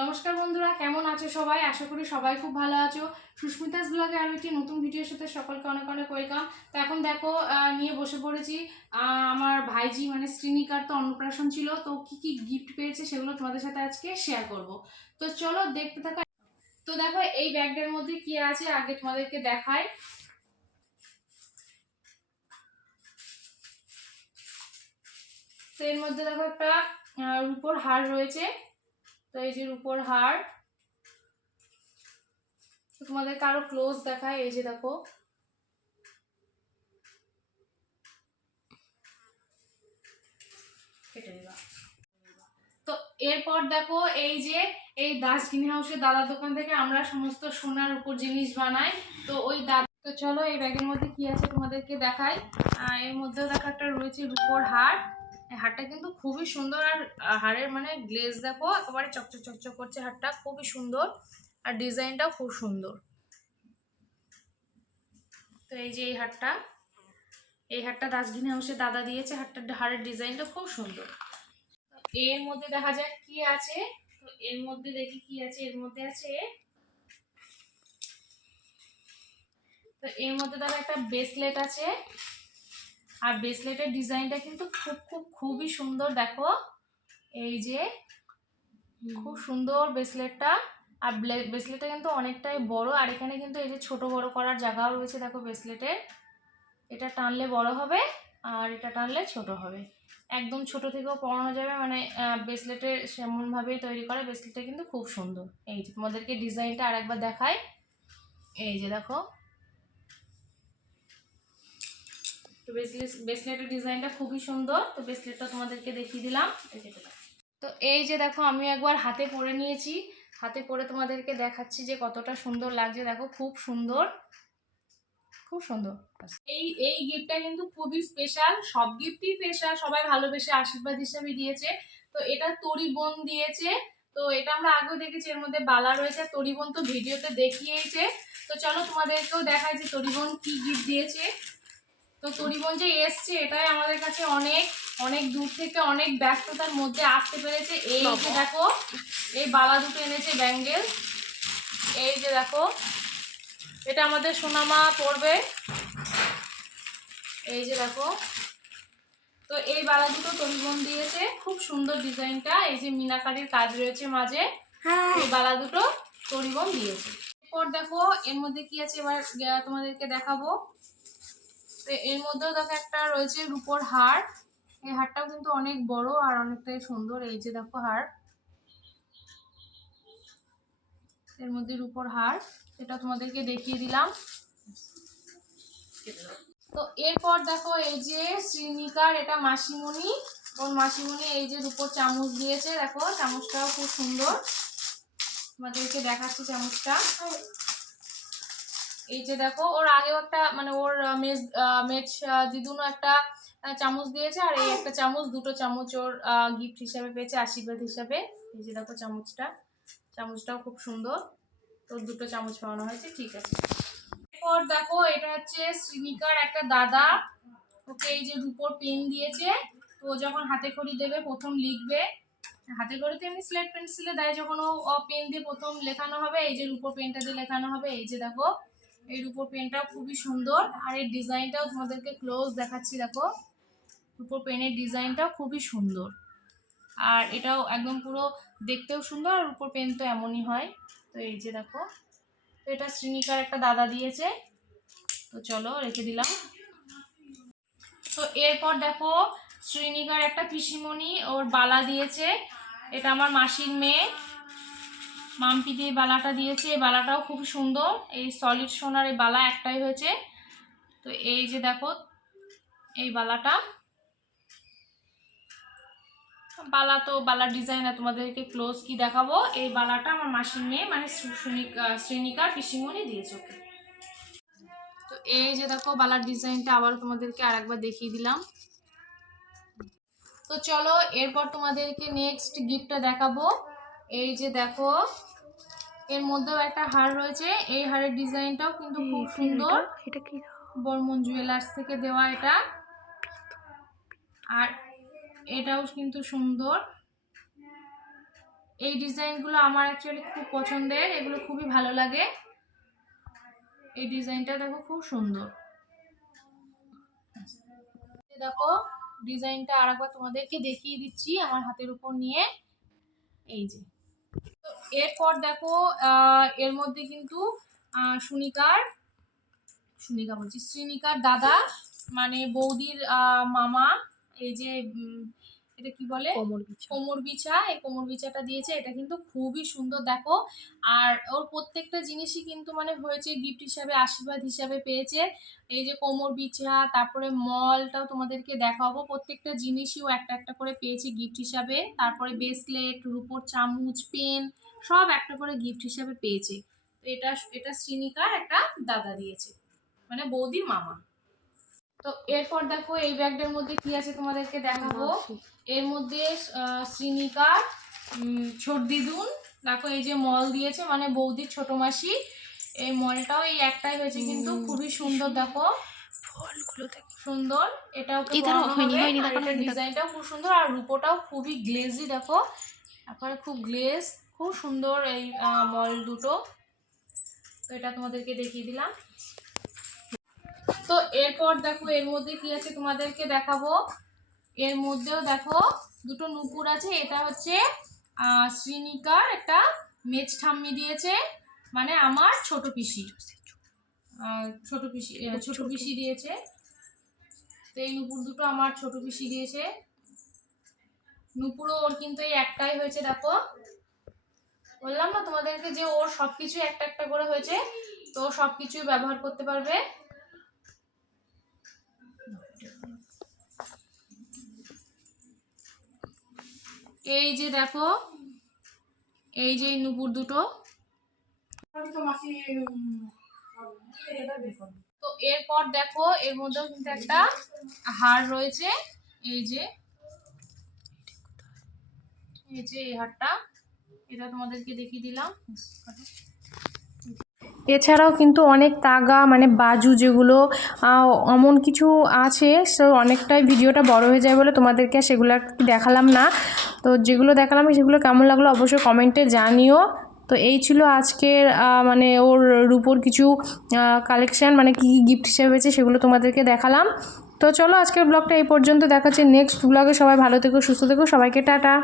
নমস্কার বন্ধুরা, কেমন আছো সবাই? আশা করি সবাই খুব ভালো আছো। সুস্মিতাস ব্লগে আরও একটি নতুন ভিডিওর সাথে সকলকে অনেক অনেক ওয়েলকাম। তো এখন দেখো নিয়ে বসে পড়েছি। আমার ভাইজি মানে শ্রীনিকার তো অন্নপ্রাশন ছিল, তো কি কি গিফট পেয়েছে সেগুলো তোমাদের সাথে আজকে শেয়ার করব। তো চলো দেখতে থাকো। তো দেখো, এই ব্যাগটার মধ্যে কি আছে আগে তোমাদেরকে দেখাই। তো এর মধ্যে দেখো একটা রূপোর হার রয়েছে। তো এই যে রূপোর হার, তো তোমাদেরকে আরও ক্লোজ দেখায়, এই যে দেখো। তো এরপর দেখো এই যে, এই দাস গ্রিন হাউসের দাদার দোকান থেকে আমরা সমস্ত সোনার উপর জিনিস বানাই। তো ওই দাদা তো চলো এই ব্যাগের মধ্যে কি আছে তোমাদেরকে দেখাই। এর মধ্যেও দেখো একটা রয়েছে রূপোর এই হারটা কিন্তু খুবই সুন্দর আর হারের মানে গ্লেজ দেখো, একেবারে চকচক চকচক করছে হারটা, খুবই সুন্দর আর ডিজাইনটাও খুব সুন্দর। তো এই যে এই হারটা এই হারটা দাসগিনি হাউসে দাদা দিয়েছে, হারটার হারের ডিজাইনটা খুব সুন্দর। এর মধ্যে দেখা যাক কি আছে, তো এর মধ্যে দেখি কি আছে, এর মধ্যে আছে, তো এর মধ্যে দাদা একটা ব্রেসলেট আছে। আর ব্রেসলেটের ডিজাইনটা কিন্তু খুব খুব, খুবই সুন্দর। দেখো, এই যে খুব সুন্দর ব্রেসলেটটা আর ব্রেসলেটটা কিন্তু অনেকটাই বড়। আর এখানে কিন্তু এই যে ছোট বড় করার জায়গাও রয়েছে, দেখো ব্রেসলেটের এটা টানলে বড় হবে, আর এটা টানলে ছোট হবে। একদম ছোট থেকেও পরানো যাবে। মানে ব্রেসলেটের সেমনভাবেই তৈরি করা। ব্রেসলেটটা কিন্তু খুব সুন্দর। এই যে তোমাদেরকে ডিজাইনটা আরেকবার দেখায় এই যে দেখো তো ব্রেসলেট ব্রেসলেটের ডিজাইনটা খুবই সুন্দর। তো ব্রেসলেটটা তোমাদেরকে দেখিয়ে দিলাম। তো এই যে দেখো, আমি একবার হাতে পরে নিয়েছি। হাতে পরে তোমাদেরকে দেখাচ্ছি যে কতটা সুন্দর লাগছে। দেখো, খুব সুন্দর। খুব সুন্দর। এই এই গিফটটা কিন্তু খুবই স্পেশাল সব গিফটই স্পেশাল সবাই ভালোবেসে আশীর্বাদ হিসাবে দিয়েছে। তো এটা তরি বোন দিয়েছে। তো এটা আমরা আগেও দেখেছি, এর মধ্যে বালা রয়েছে। তরি বোন তো ভিডিওতে দেখিয়েছে তো চলো তোমাদেরকেও দেখায় যে তরি বোন কি গিফট দিয়েছে। তো তরিবন যে এসছে এটাই আমাদের কাছে অনেক অনেক দূর থেকে অনেক ব্যস্ততার মধ্যে আসতে পেরেছে। এই যে দেখো এই বালা দুটো এনেছে ব্যাঙ্গেল। এই যে দেখো এটা আমাদের সোনামা পড়বে এই যে দেখো তো এই বালা দুটো তরিবন দিয়েছে। খুব সুন্দর ডিজাইনটা। এই যে মিনাকারির কাজ রয়েছে মাঝে। এই বালা দুটো তরিবন দিয়েছে। এরপর দেখো এর মধ্যে কি আছে? এবার তোমাদেরকে দেখাবো। তো এর মধ্যেও দেখো একটা রয়েছে রূপোর হার। এই হারটাও কিন্তু অনেক বড় আর অনেকটাই সুন্দর। এই যে দেখো হার। এর মধ্যে রূপোর হার এটা তোমাদেরকে দেখিয়ে দিলাম। তো এরপর দেখো এই যে শ্রীনিকার, এটা মাসিমণি। ওর মাসিমণি এই যে রূপোর চামচ দিয়েছে। দেখো, চামচটাও খুব সুন্দর। তোমাদেরকে দেখাচ্ছি চামচটা। এই যে দেখো, ওর আগেও একটা মানে ওর মেজ মেজ দিদুনও একটা চামচ দিয়েছে, আর এই একটা চামচ, দুটো চামচ ওর গিফট হিসাবে পেয়েছে, আশীর্বাদ হিসাবে। এই যে দেখো চামচটা, চামচটাও খুব সুন্দর। তোর দুটো চামচ পাওয়ানো হয়েছে, ঠিক আছে। এরপর দেখো, এটা হচ্ছে শ্রীনিকার একটা দাদা। ওকে এই যে রুপোর পেন দিয়েছে, তো যখন হাতে খড়ি দেবে, প্রথম লিখবে। হাতে করে তো এমনি স্লেট পেন্সিলে দেয়, যখন ও পেন দিয়ে প্রথম লেখানো হবে, এই যে রুপোর পেনটা দিয়ে লেখানো হবে, এই যে দেখো। এই রুপোর পেনটাও খুবই সুন্দর আর এই ডিজাইনটাও তোমাদেরকে ক্লোজ দেখাচ্ছি, দেখো। রুপোর পেনের ডিজাইনটাও খুবই সুন্দর। আর এটাও একদম পুরো দেখতেও সুন্দর আর রুপোর পেন তো এমনই হয়। তো এই যে দেখো, তো এটা শ্রীনিকার একটা দাদা দিয়েছে। তো চলো রেখে দিলাম। তো এরপর দেখো, শ্রীনিকার একটা পিসিমণি ওর বালা দিয়েছে। এটা আমার মাসির মেয়ে। মাম্পি দিয়ে বালাটা দিয়েছে, এই বালাটাও খুব সুন্দর। এই সলিড সোনার এই বালা একটাই হয়েছে। তো এই যে দেখো, এই বালাটা। বালা তো বালার ডিজাইন আর তোমাদেরকে ক্লোজ কি দেখাবো? এই বালাটা আমার মাসির মেয়ে মানে শ্রেণিকা পিসিমণি দিয়েছে ওকে। তো এই যে দেখো, বালার ডিজাইনটা আবার তোমাদেরকে আর একবার দেখিয়ে দিলাম। তো চলো, এরপর তোমাদেরকে নেক্সট গিফটটা দেখাবো। এই যে দেখো এর মধ্যেও একটা হার রয়েছে। এই হারের ডিজাইনটাও কিন্তু খুব সুন্দর। এটা কি বর্মন জুয়েলার্স থেকে দেওয়া এটা। আর এটাও কিন্তু সুন্দর। এই ডিজাইনগুলো আমার অ্যাকচুয়ালি খুব পছন্দের। এগুলো খুবই ভালো লাগে। এই ডিজাইনটা দেখো খুব সুন্দর। দেখো ডিজাইনটা আরেকবার তোমাদেরকে দেখিয়ে দিচ্ছি আমার হাতের উপর নিয়ে। এই যে। এরপর দেখো এর মধ্যে কিন্তু সুনিকার, সুনিকা বলছি, শ্রীনিকার দাদা মানে বৌদির মামা, এই যে এটা কি বলে? কোমর বিছা। এই কোমর বিছাটা দিয়েছে এটা কিন্তু খুবই সুন্দর দেখো। আর ওর প্রত্যেকটা জিনিসই কিন্তু মানে হয়েছে গিফট হিসাবে আশীর্বাদ হিসাবে পেয়েছে। এই যে কোমর বিছা তারপরে মলটাও তোমাদেরকে দেখাবো। প্রত্যেকটা জিনিসই ও একটা একটা করে পেয়েছে গিফট হিসাবে। তারপরে ব্রেসলেট রুপোর চামচ পেন সব একটা করে গিফট হিসাবে পেয়েছে। তো এটা এটা শ্রীনিকার একটা দাদা দিয়েছে। মানে বৌদির মামা। তো এরপর দেখো এই ব্যাগটার মধ্যে কি আছে তোমাদেরকে দেখাবো? এর মধ্যে আহ, শ্রীনিকার উম, ছোট দিদুন দেখো এই যে মল দিয়েছে মানে বৌদির ছোট মাসি। এই মলটাও এই একটাই হয়েছে কিন্তু খুবই সুন্দর দেখো। ফলগুলো সুন্দর এটাও। ডিজাইনটাও খুব সুন্দর আর রূপোটাও খুবই গ্লেজি দেখো। তারপরে খুব গ্লেজ খুব সুন্দর এই মল দুটো। তো এটা তোমাদেরকে দেখিয়ে দিলাম। তো এরপর দেখো, এর মধ্যে কি আছে তোমাদেরকে দেখাবো? এর মধ্যেও দেখো, দুটো নুপুর আছে। এটা হচ্ছে শ্রীনিকার একটা মেজ ঠাম্মি দিয়েছে মানে আমার ছোট পিসি। ছোট পিসি ছোট পিসি দিয়েছে। তো এই নুপুর দুটো আমার ছোট পিসি দিয়েছে। নুপুরও ওর কিন্তু এই একটাই হয়েছে, দেখো। বললাম না তোমাদেরকে যে ওর সবকিছু একটা একটা করে হয়েছে, তো ও সবকিছুই ব্যবহার করতে পারবে। এই যে দেখো, এই যে নুপুর দুটো। তো এরপর দেখো, এর মধ্যেও কিন্তু একটা হার রয়েছে। এই যে এই যে এই হারটা এটা তোমাদেরকে দেখিয়ে দিলাম। এছাড়াও কিন্তু অনেক তাগা মানে বাজু যেগুলো এমন কিছু আছে, সো অনেকটাই ভিডিওটা বড় হয়ে যায় বলে তোমাদেরকে সেগুলো দেখালাম না। তো যেগুলো দেখালাম, সেগুলো কেমন লাগল অবশ্যই কমেন্টে জানিও। তো এই ছিল আজকের মানে ওর রূপোর কিছু কালেকশান মানে কী কী গিফট হিসেবে পেয়েছে সেগুলো তোমাদেরকে দেখালাম। তো চলো আজকের ব্লগটা এই পর্যন্ত দেখাচ্ছে নেক্সট ব্লগে সবাই ভালো থেকো, সুস্থ থেকো, সবাইকে টাটা।